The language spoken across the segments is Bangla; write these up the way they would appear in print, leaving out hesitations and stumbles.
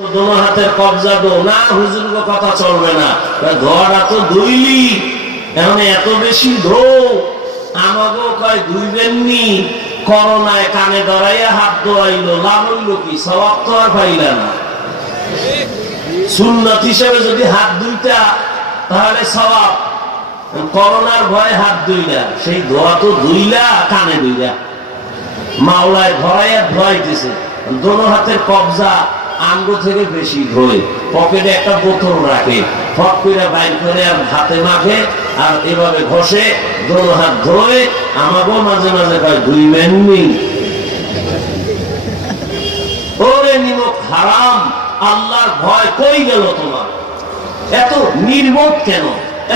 দোনো হাতের কবজা দো না, হুজুর কথা চলবে না, ঘরটা তো ধুইলি, এখন এত বেশি ধো, আমাগো কয় ধুইবেননি, করোনায় কানে ধরাইয়া হাত ধোয়াইলো, লাভ হইল কি? সওয়াব তো আর পাইলা না। সুন্নাত হিসেবে যদি হাত ধুইতা তাহলে সওয়াব, করোনার ভয়ে হাত ধুইলা, সেই ধোয়া তো ধুইলা কানে ধুইলা, মাওলায় ধরাইয়া ধোয়াইতেছে। দোনো হাতের কবজা আঙ্গুল থেকে বেশি ধোয়, পকেটে একটা বোতল রাখে, ফট করে বাইর করে আর হাতে মাখে, আর এভাবে ঘষে দোনো হাত ধোয়। আমাকেও মাঝে মাঝে কয় ধুইবেননি। ওরে নিমক হারাম, আল্লাহর ভয় কই গেল তোমার? এত নির্বোধ কেন?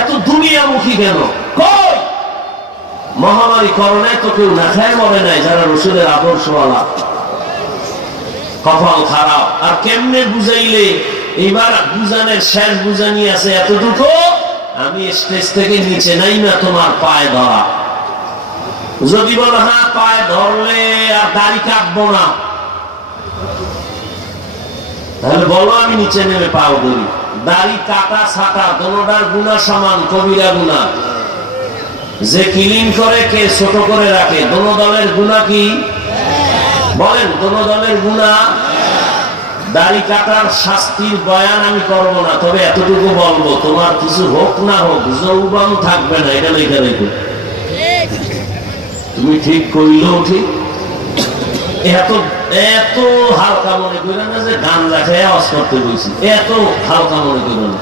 এত দুনিয়ামুখী কেন? কই? মহামারী করোনায় তো কেউ না খায় মরে নাই, যারা রসুলের আদর্শওয়ালা। কপাল খারাপ। আর কেমনে বুঝাইলে? এইবার বুঝানোর শেষ বুঝানি আছে এতটুকু, আমি স্টেজ থেকে নিচে নাই না তোমার পায়ে ধরা। যদি বলো হ্যাঁ পায়ে ধরলে আর দাড়ি কাটবো না, তাহলে বলো আমি নিচে নেমে পাও ধরি। দাড়ি কাটা ছাটা দোনোটার গুনাহ সমান, কবিরা গুনাহ। যে ক্লিন করে কে ছোট করে রাখে, দোনো দলের গুনাহ কি? বলেন, দোনো দলের গুনাহ। দাড়ি কাটার শাস্তির বয়ান আমি করবো না, তবে এতটুকু বলবো, তোমার কিছু হোক না হোক যৌবন থাকবে না, এটা লেখা রেখো। তুমি ঠিক কইলেও ঠিক। এত এত হালকা মনে করি না যে গান রাখায় আওয়াজ করতে বলছি, এত হালকা মনে করি না।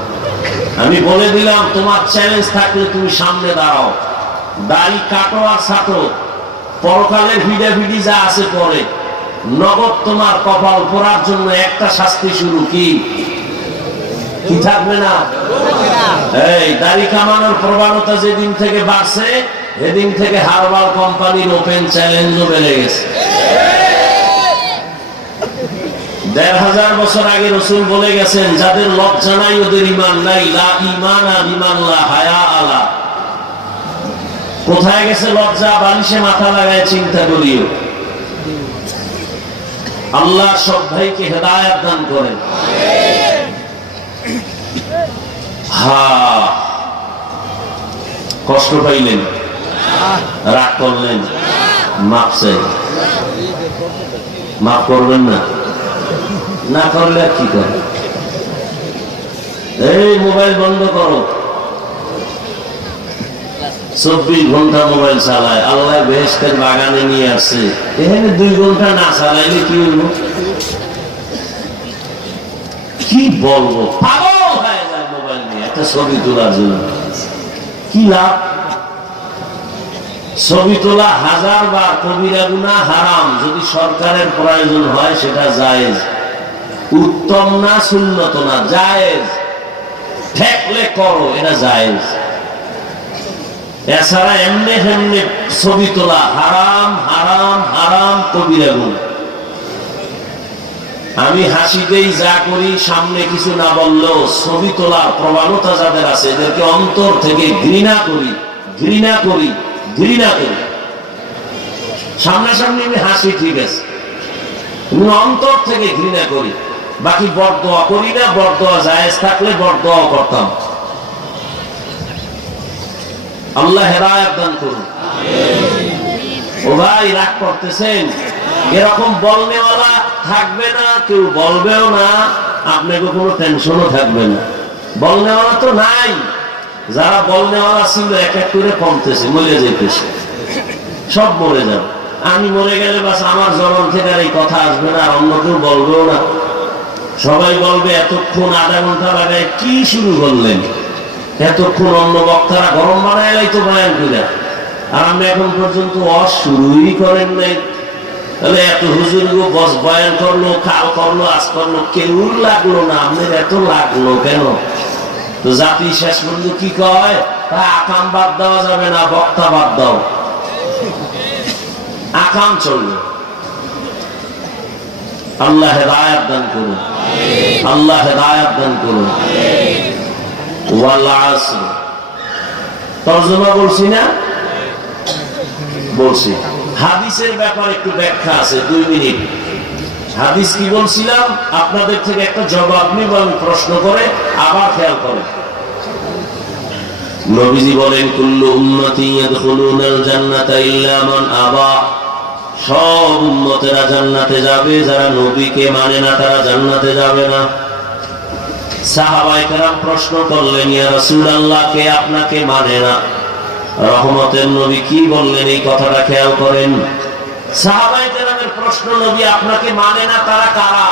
আমি বলে দিলাম, তোমার চ্যালেঞ্জ থাকলে তুমি সামনে দাঁড়াও, দাড়ি কাটো আর ছাটো, পরকালের ভিডাভিডি যা আছে পরে, নগদ তোমার কপাল পড়ার জন্য একটা শাস্তি শুরু। কি কি থাকবে না? এই দাড়ি কামানোর প্রবণতা যেদিন থেকে বাড়ছে, সেদিন থেকে হারবাল কোম্পানির ওপেন চ্যালেঞ্জও বেড়ে গেছে। ১৫০০ বছর আগে রাসূল বলে গেছেন, যাদের লজ্জা নাই ওদের ঈমান নাই। লা ঈমানা লিমান লা হায়া আলা। কোথায় গেছে লজ্জা? বালিশে মাথা লাগায় চিন্তা করিও। আল্লাহ সব ভাইকে হেদায়েত দান করেন। কষ্ট পাইলেন, রাগ করলেন, মাপ চাই, মাপ করবেন না, না করলে আর কি করে? এই মোবাইল বন্ধ করো। ২৪ ঘন্টা মোবাইল চালায়, আল্লাহ বেহেশতের বাগানে নিয়ে আসছে, এখানে ২ ঘন্টা না চালাইলে কি হইব? কি বলবো, পাগল হয়ে যায় মোবাইল নিয়ে একটা ছবি তোলার জন্য। কি লাভ? ছবি তোলা ১০০০ বার কবিরা গুনাহ, হারাম। যদি সরকারের প্রয়োজন হয় সেটা জায়েজ, উত্তম না, সুন্নত না, জায়েজ। ঠেকলে করো, এটা জায়েজ। এছাড়া এমনি এমনি ছবি তোলা হারাম, হারাম, হারাম, কবিরা গুনাহ। আমি হাসিতেই যা করি, সামনে কিছু না বললেও ছবি তোলার প্রবণতা যাদের আছে, এদেরকে অন্তর থেকে ঘৃণা করি, ঘৃণা করি, ঘৃণা করি। সামনাসামনি আমি হাসি, ঠিক আছে, অন্তর থেকে ঘৃণা করি। বাকি বরদোয়া করি না, বরদোয়া জায়েজ থাকলে বরদোয়া করতাম। আল্লাহ হেদায়েত দান করুন। ও ভাই, রাগ করতেছেন? এরকম বলনেওয়ালা থাকবে না, কেউ বলবেও না, আপনাকে কোনো টেনশনও থাকবে না। বলনেওয়ালা তো নাই। যারা বলনেওয়ালা ছিল এক এক করে কমতেছে, মরে যেতেছে, সব মরে যাবে। আমি মরে গেলে বাস আমার জবান থেকে আর এই কথা আসবে না, আর অন্য কেউ বলবেও না। সবাই বলবে এতক্ষণ আধা ঘন্টা লাগায় কি শুরু করলেন, এতক্ষণ অন্য বক্তারা গরম বানায় তো বয়ান করে, আর আমি এখন পর্যন্ত শুরুই করেন নাই। তাহলে এত হুজুর বয়ান করলো, কাল করলো, আজ করলো, কেউ লাগলো না, আপনার এত লাগলো কেন? তো জাতি শেষ পর্যন্ত কি কয়, তা আকাম বাদ দেওয়া যাবে না, বক্তা বাদ দাও। আকাম চলবে। আল্লাহ হেদায়েত দান করুন, আল্লাহ হেদায়েত দান করুন। ওয়াল আসর, তরজমা বলছি না? বলছি। হাদিসের ব্যাপারে একটু ব্যাখ্যা আছে, 2 মিনিট। হাদিস কি বলছিলাম? আপনাদের থেকে একটা জবাব নিব আমি প্রশ্ন করে, আবার খেয়াল করেন। নবীজি বলেন কুল্লু উম্মতি ইয়াদখুলুনাল জান্নাতা ইল্লা মান আবা, সব উম্মতেরা জান্নাতে যাবে, যারা নবীকে মানে না তারা জান্নাতে যাবে না। সাহাবায়ে কেরাম প্রশ্ন করলেন, ইয়া রাসূলুল্লাহ, কে আপনাকে মানে না? রহমতের নবী কি বললেন এই কথাটা খেয়াল করেন। সাহাবায়ে কেরামের প্রশ্ন, নবী আপনাকে মানে না তারা কারা?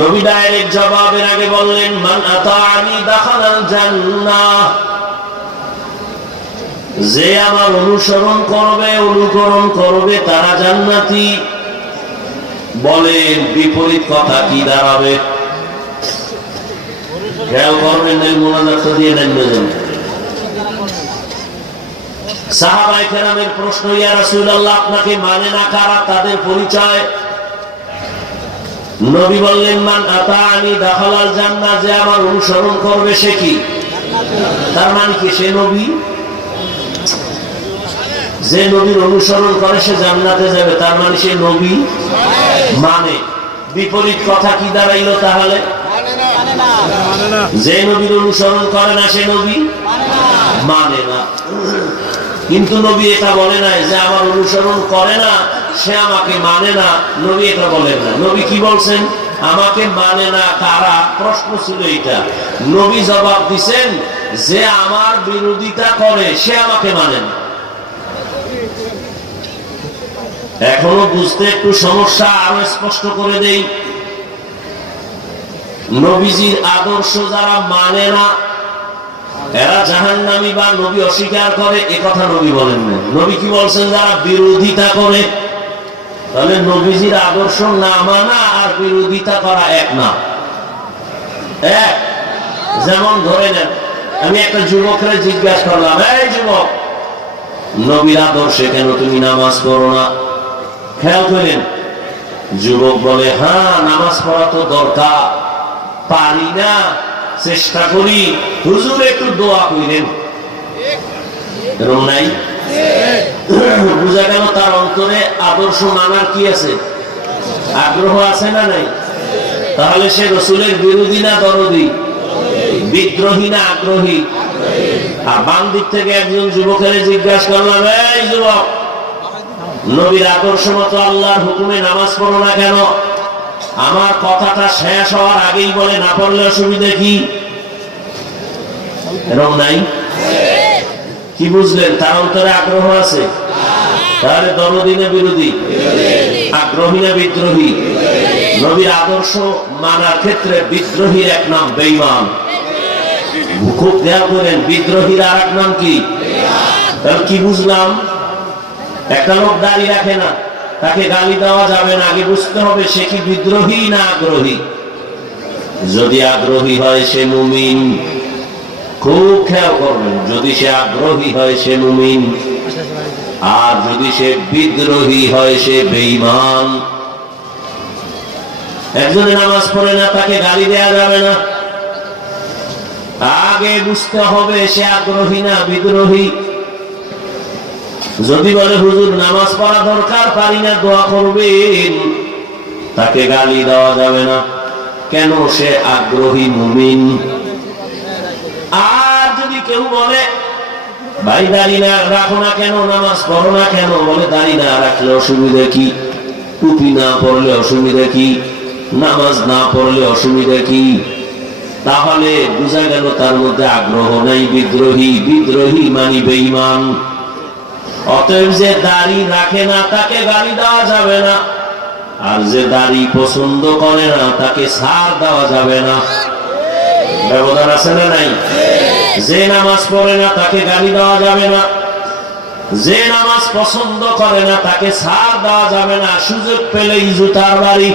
নবী ডাইরেক্ট জবাবের আগে বললেন, মান আতাআনি দাখালাল জান্নাহ, যে আমার অনুসরণ করবে, অনুকরণ করবে তারা জান্নাতি। বলেন বিপরীত কথা কি দাঁড়াবে? খেয়াল করবেন, এই মোনাজাতটা দিয়ে নেন না। সাহাবায়ে কেরামের প্রশ্ন, ইয়া রাসূলুল্লাহ আপনাকে মানে না কারা, তাদের পরিচয়? নবী বললেন, মান আতাআনি দাখালাল জান্নাহ, যে আমার অনুসরণ করবে সে কি? তার মানে কি সে নবী? যে নবীর অনুসরণ করে সে জান্নাতে যাবে, তার মানে সে নবী মানে। বিপরীত কথা কি দাঁড়াইল তাহলে? যে নবীর অনুসরণ করে না সে নবী মানে না। কিন্তু নবী এটা বলে নাই যে আমার অনুসরণ করে না সে আমাকে মানে না, নবী এটা বলেন না। নবী কি বলছেন? আমাকে মানে না কারা? প্রশ্ন ছিল এটা। নবী জবাব দিছেন, যে আমার বিরোধিতা করে সে আমাকে মানে না। এখনো বুঝতে একটু সমস্যা, আরো স্পষ্ট করে দেই। নবীজির আদর্শ যারা মানে না এরা জাহান্নামী বা নবী অস্বীকার করে, এ কথা নবী বলেন না। নবী কি বলছেন? যারা বিরোধিতা করে। তাহলে নবীজির আদর্শ না মানা আর বিরোধিতা করা এক না? এক। যেমন ধরে নেন, আমি একটা যুবকরে জিজ্ঞাসা করলাম, এই যুবক, নবীর আদর্শে কেন তুমি নামাজ পড়ো না? খেয়াল করেন, যুবক বলে, হ্যাঁ নামাজ পড়া তো দরকার, পারি না, চেষ্টা করি, হুজুর একটু দোয়া করেন। এরকম নাই? বুঝা গেল তার অন্তরে আদর্শ মানার কি আছে? আগ্রহ আছে না নাই? তাহলে সে রাসূলের বিরোধী না দরদি? বিদ্রোহী না আগ্রহী? আর বাম দিক থেকে একজন যুবকের জিজ্ঞাসা করলাম, এই যুবক, নবীর আদর্শ মতো আল্লাহর হুকুমে নামাজ পড়ো না কেন? আমার কথাটা শেষ হওয়ার আগেই বলে, না পড়লে অসুবিধা কি? এরকম নাই? কি বুঝলেন? তার অন্তরে আগ্রহ আছে। তাহলে দরদি না বিরোধী? আগ্রহী না বিদ্রোহী? নবীর আদর্শ মানার ক্ষেত্রে বিদ্রোহীর এক নাম বেঈমান। খুব খেয়াল করেন, বিদ্রোহীর আর এক নাম কি? তাহলে কি বুঝলাম? একটা লোক দাড়ি রাখে না, তাকে গালি দেওয়া যাবে না, আগে বুঝতে হবে সে কি বিদ্রোহী না আগ্রহী। যদি আগ্রহী হয় সে মুমিন। খুব খেয়াল করবেন, যদি সে আগ্রহী হয় সে মুমিন, আর যদি সে বিদ্রোহী হয় সে বেঈমান। একজনে নামাজ পড়ে না, তাকে গালি দেওয়া যাবে না, আগে বুঝতে হবে সে আগ্রহী না বিদ্রোহী। যদি বলে হুজুর নামাজ পড়া দরকার, পারি না, দোয়া করবেন, তাকে গালি দেওয়া যাবে না। কেন? সে আগ্রহী মুমিন। আর যদি কেউ বলে ভাই দাড়ি না রাখো না কেন, নামাজ পড়ো না কেন? বলে দাড়ি না রাখলে অসুবিধা কি? টুপি না পড়লে অসুবিধা কি? নামাজ না পড়লে অসুবিধা কি? তাহলে বোঝা গেল তার মধ্যে আগ্রহ নাই, বিদ্রোহী। বিদ্রোহী মানে বেঈমান। অতএব যে দাড়ি রাখে না তাকে গালি দেওয়া যাবে না, আর যে দাড়ি পছন্দ করে না তাকে ছাড় দেওয়া যাবে না। ব্যবধান আছে না নাই? যে নামাজ পড়ে না তাকে গালি দেওয়া যাবে না, যে নামাজ পছন্দ করে না তাকে ছাড় দেওয়া যাবে না। সুযোগ পেলেই জুতার বাড়ি।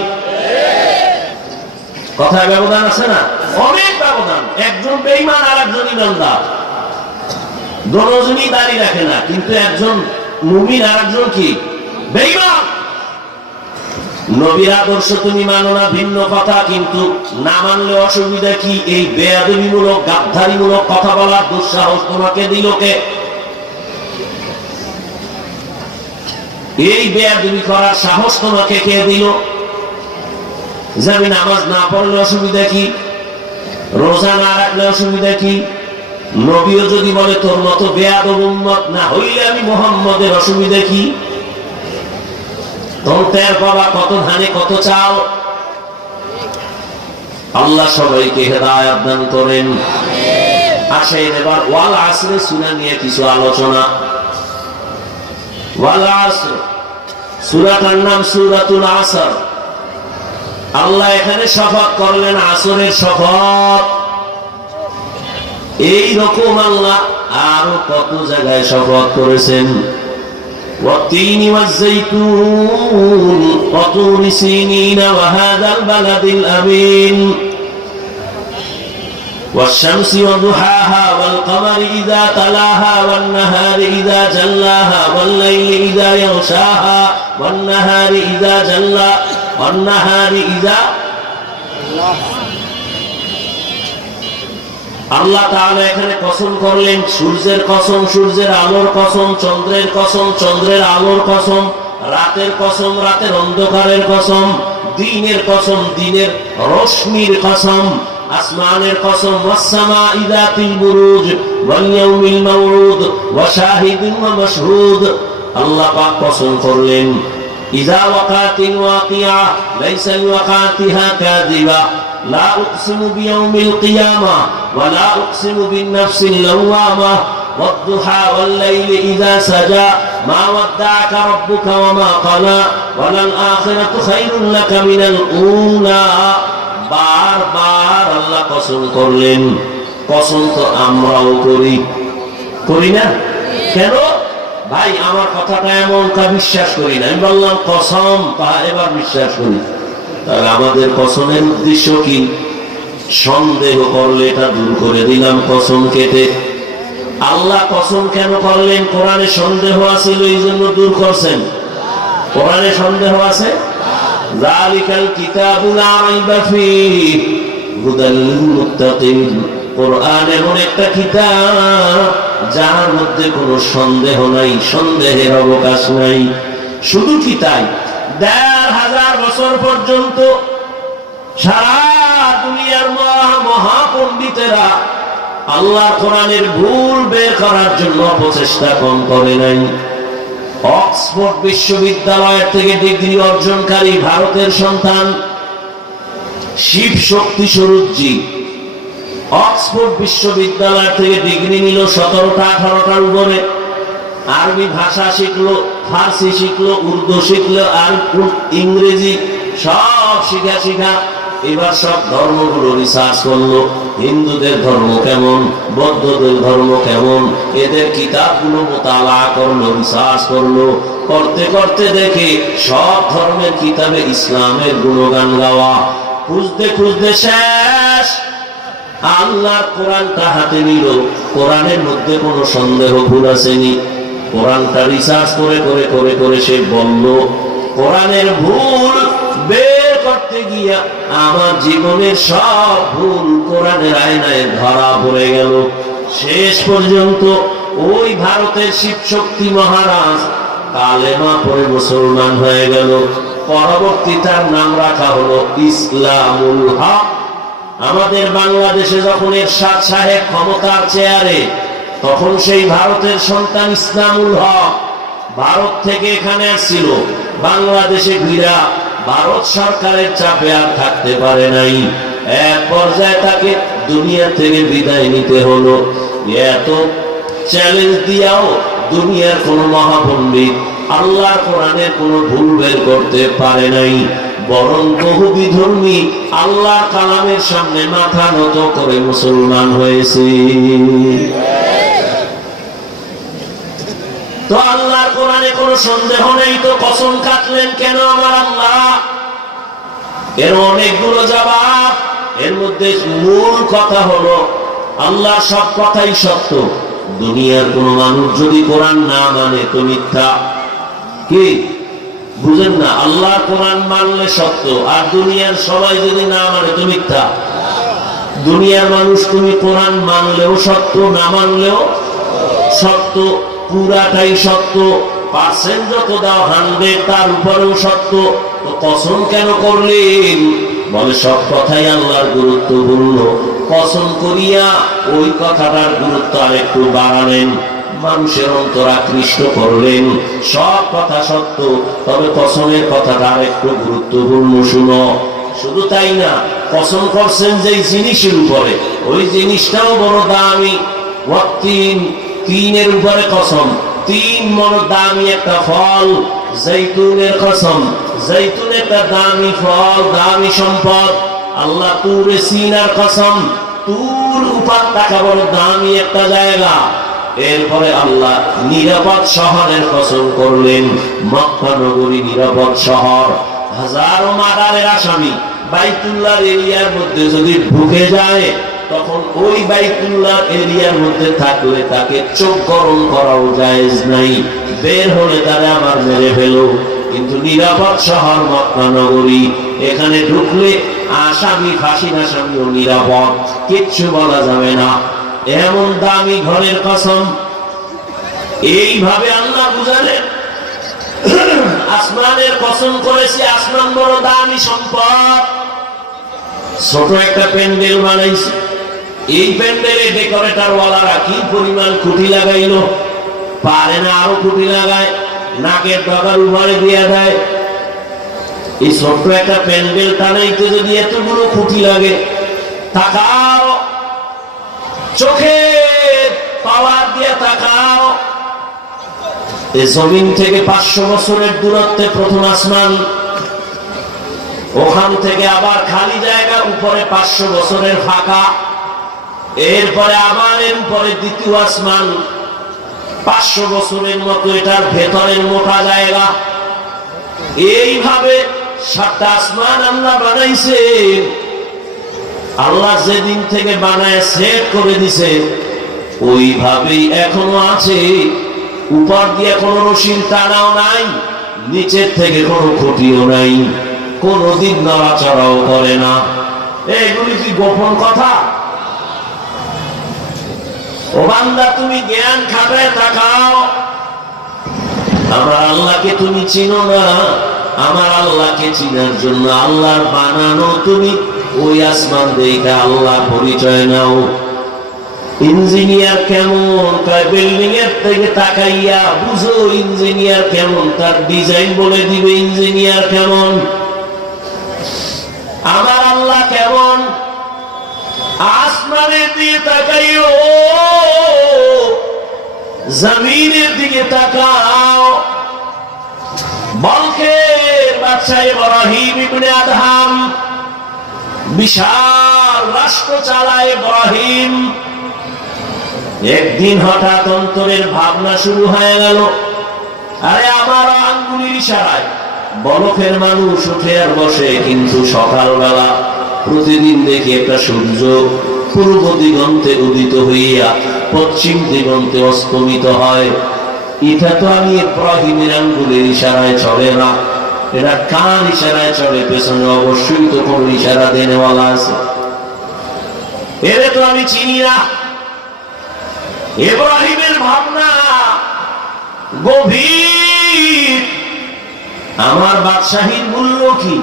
কথায় ব্যবধান আছে না? অনেক ব্যবধান। একজন বেঈমান আর একজন ইমানদার, দুজনই দাড়ি রাখে না, কিন্তু একজন মুমিন আর একজন কি? বেঈমান। নবীর আদর্শ তুমি মানো না ভিন্ন কথা, কিন্তু না মানলে অসুবিধা কি? এই বেয়াদবিমূলক গাদ্দারিমূলক কথা বলার দুঃসাহস তোমাকে দিল কে? এই বেয়াদবি করার সাহস তোমাকে কে দিল? যে আমি নামাজ না পড়লে অসুবিধা কি, রোজা না রাখলে অসুবিধা কি? নবীও যদি বলে তোর মতো বেয়াদব উম্মত না হইলে আমি মুহাম্মদের অসুবিধা কি? তোর তের বাবা কত ধানে কত চাও। আল্লাহ সবাইকে হেদায়েত দান করেন। আসেন এবার ওয়াল আসরে সূরা নিয়ে কিছু আলোচনা। ওয়াল আসর সূরাটার নাম সূরাতুল আসর। আল্লাহ এখানে শপথ করলেন আসরের শপথ। এই রকম আল্লাহ আরো কত জায়গায় শপথ করেছেন। والتين والزيتون وطور سينين وهذا البلد الأمين والشمس وضحاها والقمر إذا تلاها والنهار إذا جلاها والليل إذا يغشاها والنهار إذا جلا والنهار إذا আল্লাহ তাআলা এখানে কসম করলেন, সূর্যের কসম, সূর্যের আলোর কসম, চন্দ্রের কসম, চন্দ্রের আলোর কসম, রাতের কসম, রাতের অন্ধকারের কসম, দিনের কসম, দিনের রশ্মির কসম, আসমানের কসম, ওয়াস-সামা'i যাতিল বুরুজ ওয়াল ইয়াউমিল মাউউদ ওয়া শাহিদিন ওয়া মাশহুদ। আল্লাহ পাক কসম করলেন, ইযা ওয়াকাতিল ওয়াকিআ লাইসা লিওয়াকাতিহা কাযিবা لا أقسم بيوم القيامة ولا أقسم بالنفس اللوامة والضحى والليل إذا سجى ما ودعك ربك وما قلى وللآخرة خير لك من الأولى। বার বার আল্লাহ কসম করলেন। কসম তো আমরাও করি না কেন ভাই? আমার কথাটা এমন কা বিশ্বাস করি না। আমি বললাম কসম, তা এবার বিশ্বাস করি। আমাদের কসমের উদ্দেশ্য কি? সন্দেহ করলে এটা দূর করে দিলাম কসম কেটে। আল্লাহ কসম কেন করলেন? কোরআনে সন্দেহ আছিল এই জন্য দূর করছেন। কোরআনে সন্দেহ আছে, যালিকাল কিতাবু লা রাইবা ফীহি হুদাল লিল মুত্তাকিন। কোরআন এমন একটা কিতাব যার মধ্যে কোনো সন্দেহ নাই, সন্দেহের অবকাশ নাই। শুধু কি তাই, ১,৫০০ বছর পর্যন্ত সারা দুনিয়ার মহাপণ্ডিতেরা আল্লাহ কোরআনের ভুল বের করার জন্য প্রচেষ্টা কম করে নাই। অক্সফোর্ড বিশ্ববিদ্যালয়ের থেকে ডিগ্রি অর্জনকারী ভারতের সন্তান শিব শক্তি স্বরূপজি অক্সফোর্ড বিশ্ববিদ্যালয় থেকে ডিগ্রি নিল ১৭টা 18টার উপরে। আরবি ভাষা শিখলো, ফার্সি শিখলো, উর্দু শিখলো, আর ইংরেজি সব শিখা এবার সব ধর্মগুলো রিসার্চ করলো। হিন্দুদের ধর্ম কেমন, বৌদ্ধদের ধর্ম কেমন, এদের কিতাবগুলো মোতালা করলো, রিসার্চ করলো। করতে করতে দেখে সব ধর্মের কিতাবে ইসলামের গুণগান গাওয়া। খুঁজতে খুঁজতে শেষ আল্লাহর কোরআনটা হাতে নিল। কোরআনের মধ্যে কোনো সন্দেহ ভুল আসেনি। কোরআনটা রিসার্চ করে করে করে করে সে বলল, কোরআনের ভুল বের করতে গিয়া আমার জীবনের সব ভুল কোরআনের আয়নায় ধরা পড়ে গেল। শেষ পর্যন্ত ওই ভারতের শিব শক্তি মহারাজ কালেমা পড়ে মুসলমান হয়ে গেল। পরবর্তী তার নাম রাখা হলো ইসলামুল হক। আমাদের বাংলাদেশে যখন এরশাদ সাহেব ক্ষমতার চেয়ারে, তখন সেই ভারতের সন্তান ইসলামুল হক ভারত থেকে এখানে আসছিল। বাংলাদেশে ঘুরা ভারত সরকারের চাপে আর থাকতে পারে নাই। এক পর্যায়ে তাকে দুনিয়া থেকে বিদায় নিতে হলো। এত চ্যালেঞ্জ দিয়াও দুনিয়ার কোন মহাপণ্ডিত আল্লাহর কোরআনের কোন ভুল বের করতে পারে নাই। বরং বহু বিধর্মী আল্লাহর কালামের সামনে মাথা নত করে মুসলমান হয়েছে। তো আল্লাহর কোরআনে কোনো সন্দেহ নেই, তো কসম কাটলেন কেন আমার আল্লাহ? এর অনেকগুলো জবাব। এর মধ্যে মূল কথা হলো আল্লাহ সব কথাই সত্য। দুনিয়ার কোন মানুষ যদি কোরআন না মানে তো মিথ্যা। কি বুঝেন না? আল্লাহ কোরআন মানলে সত্য, আর দুনিয়ার সবাই যদি না মানে তো মিথ্যা। দুনিয়ার মানুষ তুমি কোরআন মানলেও সত্য, না মানলেও সত্য, পুরাটাই সত্য। পার্সেন্ট যত দাও 100 তার উপরেও সত্য, তো কসম কেন করলেন? বলে সব কথাই আল্লাহর গুরুত্বপূর্ণ, কসম করিয়া ওই কথাটার গুরুত্ব আর একটু বাড়ালেন, মানুষের অন্তর আকৃষ্ট করলেন। সব কথা সত্য, তবে কসমের কথাটা আর একটু গুরুত্বপূর্ণ, শুনো। শুধু তাই না, কসম করছেন যে জিনিসের উপরে, ওই জিনিসটাও বড় দামি। তিনের উপরে কসম, 3 বড় দামি একটা ফল, জৈতুনের কসম। জৈতুন একটা দামি ফল, দামি সম্পদ। আল্লাহ তুরে সিনার কসম, তুর উপত্যকা বড় দামি একটা জায়গা। এরপরে আল্লাহ নিরাপদ শহরের কসম করলেন, মক্কা নগরী নিরাপদ শহর। হাজারো মার্ডারের আসামি বাইতুল্লাহ এরিয়ার মধ্যে যদি ঢুকে যায়, তখন ওই বাইতুল্লাহ এরিয়ার মধ্যে থাকলে তাকে চোখ গরম করাও জায়েজ নাই, বের হলে তারা আবার মেরে ফেলো। কিন্তু নিরাপদ শহর মক্কা নগরী, এখানে ঢুকলে আসামি, ফাঁসির আসামিও নিরাপদ, কিচ্ছু বলা যাবে না। এমন দামি ঘরের কসম। এইভাবে আল্লাহ বুঝালেন, আসমানের কসম করেছে, আসমান বড় দামি সম্পদ। ছোট একটা প্যান্ডেল বানাইছে, এই প্যান্ডেলে ডেকোরেটর ওয়ালারা কি পরিমাণ খুঁটি লাগাইলো, পারে না আরো খুঁটি লাগায়, নাকের ডগার উপরে দিয়ে দেয়। এই ছোট্ট একটা প্যান্ডেল টানাইতে যদি এতগুলো খুঁটি লাগে, তাকাও, চোখে পাওয়ার দিয়ে তাকাও। এই জমিন থেকে 500 বছরের দূরত্বে প্রথম আসমান, ওখান থেকে আবার খালি জায়গা, উপরে 500 বছরের ফাঁকা, এরপরে আবার এর উপরে দ্বিতীয় আসমান, 500 বছরের মতো এটার ভেতরের মোটা জায়গা। এইভাবে 7টা আসমান আল্লাহ বানাইছে। আল্লাহ যেদিন থেকে বানায় সেট করে দিছে, ওইভাবেই এখনো আছে। উপর দিয়ে কোনো রশির টানাও নাই, নিচের থেকে কোনো খুঁটিও নাই, কোনদিন নড়াচড়াও করে না। এগুলি কি গোপন কথা? ও বান্দা, তুমি জ্ঞান খাবে, তাকাও। আমার আল্লাহকে তুমি চিনো না, আমার আল্লাহকে চিনার জন্য আল্লাহর বানানো তুমি ওই আসমান দেখে আল্লাহর পরিচয় নাও। ইঞ্জিনিয়ার কেমন, বিল্ডিং এর থেকে তাকাইয়া বুঝো ইঞ্জিনিয়ার কেমন, তার ডিজাইন বলে দিবে ইঞ্জিনিয়ার কেমন। আমার আল্লাহ কেমন, আসমানের দিকে তাকাইও, জমিনের দিকে তাকাও। বলখের বাদশা ইব্রাহিম ইবনে আদহাম, বিশাল রাষ্ট্র চালায় ইব্রাহিম। একদিন হঠাৎ অন্তরের ভাবনা শুরু হয়ে গেল, আরে আমার আঙ্গুলির ইশারায় বলখের মানুষ উঠে আর বসে, কিন্তু সকালবেলা প্রতিদিন দেখি একটা সূর্য পূর্ব দিগন্তে উদিত হইয়া পশ্চিম দিগন্তে অস্তমিত হয়। এটা তো আমি ইব্রাহিমের আঙ্গুলের ইশারায় চলে না, এটা কার ইশারায় চলে? পেছনে অবশ্যই তো কোন ইশারা দেনেওয়ালা আছে, এরে তো আমি চিনি না। ইব্রাহিমের ভাবনা গভীর। আমার বাদশাহীর মূল্য কি?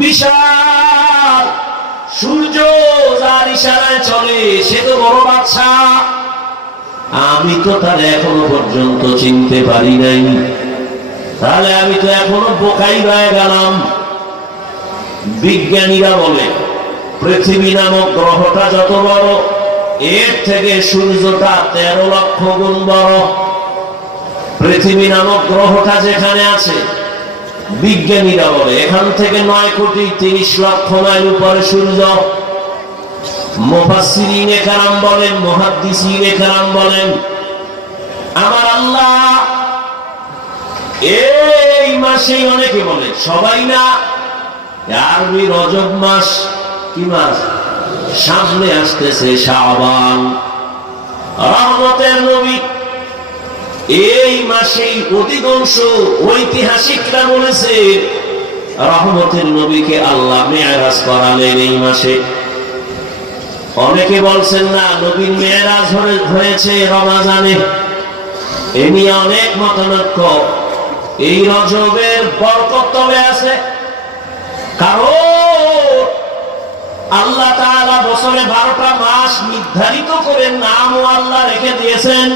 বিশাল। সূর্য যার ইশারায় চলে সে তো বড় বাদশাহ। আমি তো তার এখনো পর্যন্ত চিনতে পারি নাই, তাহলে আমি তো এখনো বোকাই রয়ে গেলাম। বিজ্ঞানীরা বলে পৃথিবী নামক গ্রহটা যত বড়, এর থেকে সূর্যটা 13 লক্ষ গুণ বড়। পৃথিবী নামক গ্রহটা যেখানে আছে, বিজ্ঞানীরা বলে এখান থেকে 9 কোটি 30 লক্ষ মাইল উপরে সূর্য। মুফাসসিরিনে কেরাম বলেন, মুহাদ্দিসিনে কেরাম বলেন, আমার আল্লাহ এই মাসে, অনেকে বলে সবাই না, আরবি রজব মাস, কি মাস? সামনে আসতেছে শাবান, রহমতের নবী। এই মাসেই অধিকাংশ ঐতিহাসিকরা বলেছে রহমতের নবীকে আল্লাহ মেরাজ করালেন এই মাসে। অনেকে বলছেন না, নবীর মেরাজ হয়েছে রমজানে। এ নিয়ে অনেক মতানৈক্য। এই রজবের বরকত তবে আছে। কারণ আল্লাহ তাআলা বছরে 12টা মাস নির্ধারিত করে নামও আল্লাহ রেখে দিয়েছেন।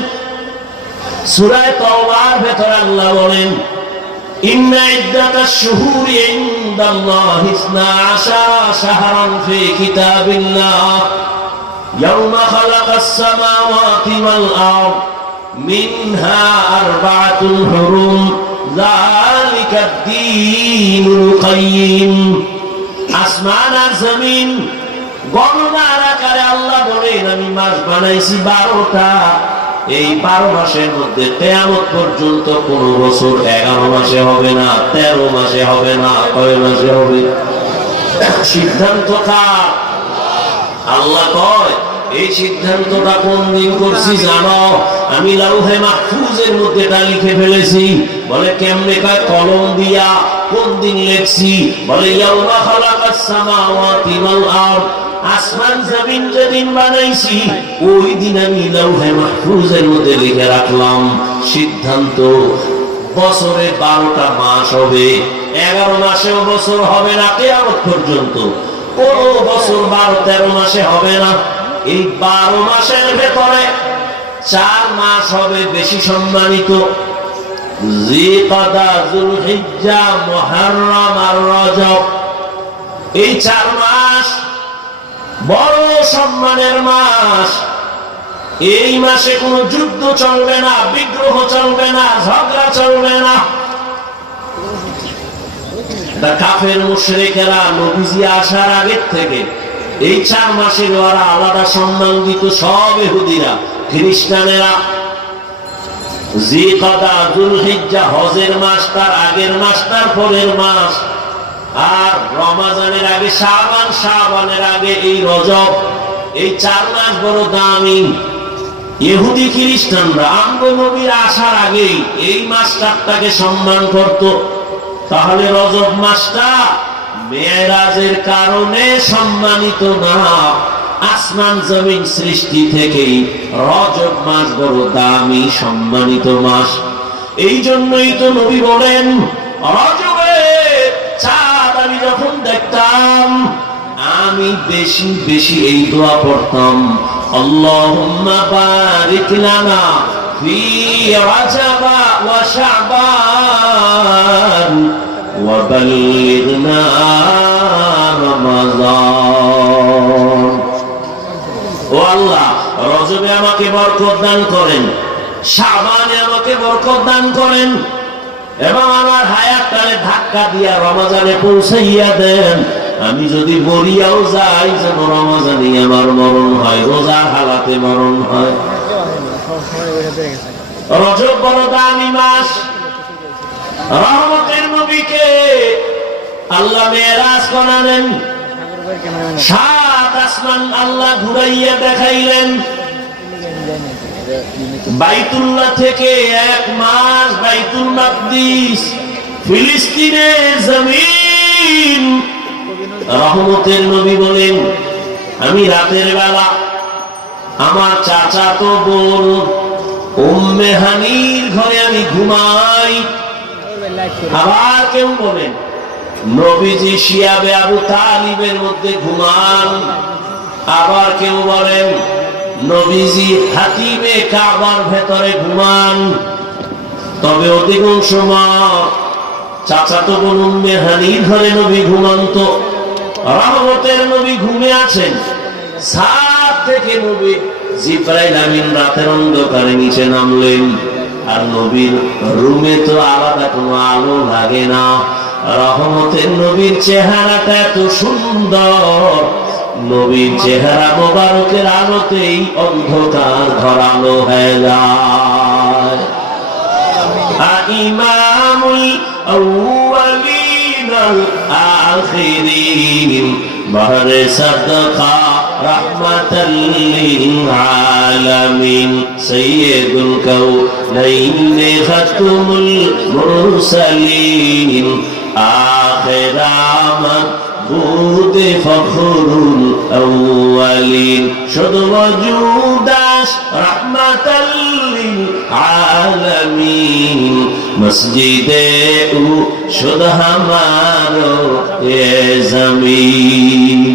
সূরা তাওবার ভেতরে আল্লাহ বলেন, ইন্না ইদ্দাতাশ শুহুরি ইনদাল্লাহি 12 শাহরান ফি কিতাবিল্লাহ ইয়াওমা খালাকাস সামাওয়াতি ওয়াল আরদ মিনহা আরবাআতুল হুরুম যালিকাদ দীনুল কাইয়্যিম। আসমান আর জমিন গণনার আকারে আল্লাহ বলেন, আমি মাস বানাইছি 12টা। এই 12 মাসের মধ্যে কিয়ামত পর্যন্ত কোন বছর 11 মাসে হবে না, 13 মাসে হবে না, কয় মাসে হবে? সিদ্ধান্ত কার? আল্লাহ কয়, এই সিদ্ধান্তটা কোন দিন করছি জানো? আমি লাউহে মাহফুজের মধ্যে তা লিখে ফেলেছি। বলে কেমনে? কয় কলম দিয়া। কোন দিন লিখছি? বলে ইয়াউমা খালাকাস সামাওয়াতি ওয়াল আরদ, আসমান জমিন যেদিন বানাইছি ওই দিন আমি লাউহে মাহফুজের মধ্যে লিখে রাখলাম। সিদ্ধান্ত বছরে 12টা মাস হবে, 11 মাসেও বছর হবে না কিয়ামত পর্যন্ত। কোন বছর 12-13 মাসে হবে না। এই 12 মাসের ভেতরে 4 মাস হবে বেশি সম্মানিত, জিলকাদা, যুলহিজ্জা, মুহররম আর রজব। এই 4 মাস বড় সম্মানের মাস। এই মাসে কোনো যুদ্ধ চলবে না, বিগ্রহ চলবে না, ঝগড়া চলবে না। কাফের মুশরিকেরা নবীজি আসার আগের থেকে এই 4 মাসের ওরা আলাদা সম্মান দিত। সব ইহুদিরা, খ্রিস্টানেরা জিলকাদা, যুলহিজ্জা হজের মাস, তার আগের মাস, তার পরের মাস, আর রমজানের আগে শাবান, শাবানের আগে এই রজব। এই 4 মাস বড় দামি। ইহুদি খ্রিস্টানরা আমগো নবীর আসার আগে এই মাসটাকে সম্মান করত। তাহলে রজব মাসটা মেরাজের কারণে সম্মানিত না, আসমান জমিন সৃষ্টি থেকেই রজব মাস বড় দামি সম্মানিত মাস। এই জন্যই তো নবী বলেন, রজবে চাঁদ আমি যখন দেখতাম আমি বেশি বেশি এই দোয়া পড়তাম, আল্লাহুম্মা বারিক লানা ফি রজব ওয়া শাবান ওয়া বাল্লিগনা রমাদান। ও আল্লাহ, রজবে আমাকে বরকত দান করেন, শাবানে আমাকে বরকত দান করেন, এবং আমার হায়াতকালে ধাক্কা দিয়া রমজানে পৌঁছাইয়া দেন। আমি যদি মরিয়াও যাই যেন রমজানে আমার মরণ হয়, রোজার হালাতে মরণ হয়। রজব বড় দামি মাস। রহমতের নবীকে আল্লাহ মেরাজ করালেন, 7 আসমান আল্লাহ ঘুরাইয়া দেখাইলেন। বাইতুল্লাহ থেকে 1 মাস বাইতুল মাকদিস, ফিলিস্তিনের জমিন। রহমতের নবী বলেন, আমি রাতের বেলা আমার চাচাতো বোন উম্মে হানির ঘরে আমি ঘুমাই। আবার কেউ বলেন নবীজি শিয়াবে আবু তালিবের মধ্যে ঘুমান। আবার কেউ বলেন নবীজি হাতিমে কাবার ভেতরে ঘুমান। তবে অধিকাংশ সময় চাচাতো বোন উম্মে হানির ঘরে নবী ঘুমান্ত। রহমতের নবী ঘুমে আছেন, ছাদ থেকে নবী জিবরাইল আমিন রাতের অন্ধকারে নিচে নামলেন। আর নবীর রুমে তো আলাদা কোনো আলো লাগে না। রহমতের নবীর চেহারাটা এত সুন্দর, নবীর চেহারা মোবারকের আলোতেই অন্ধকার ধরানো হয়ে যায়। ইমামুল আউয়ালিন আল আখিরিন বাহরে সাদকা রাহমাতাল লিল আলামিন সাইয়্যিদুল কাউনাইন খাতুমুল মুরসালিন আখিরামান বুদে ফখরুল আউয়ালিন শুধু ওজুদাস রাহমাতাল লিল আলামিন मस्जिदे ऊ शुद्ध हमारो ये जमीन।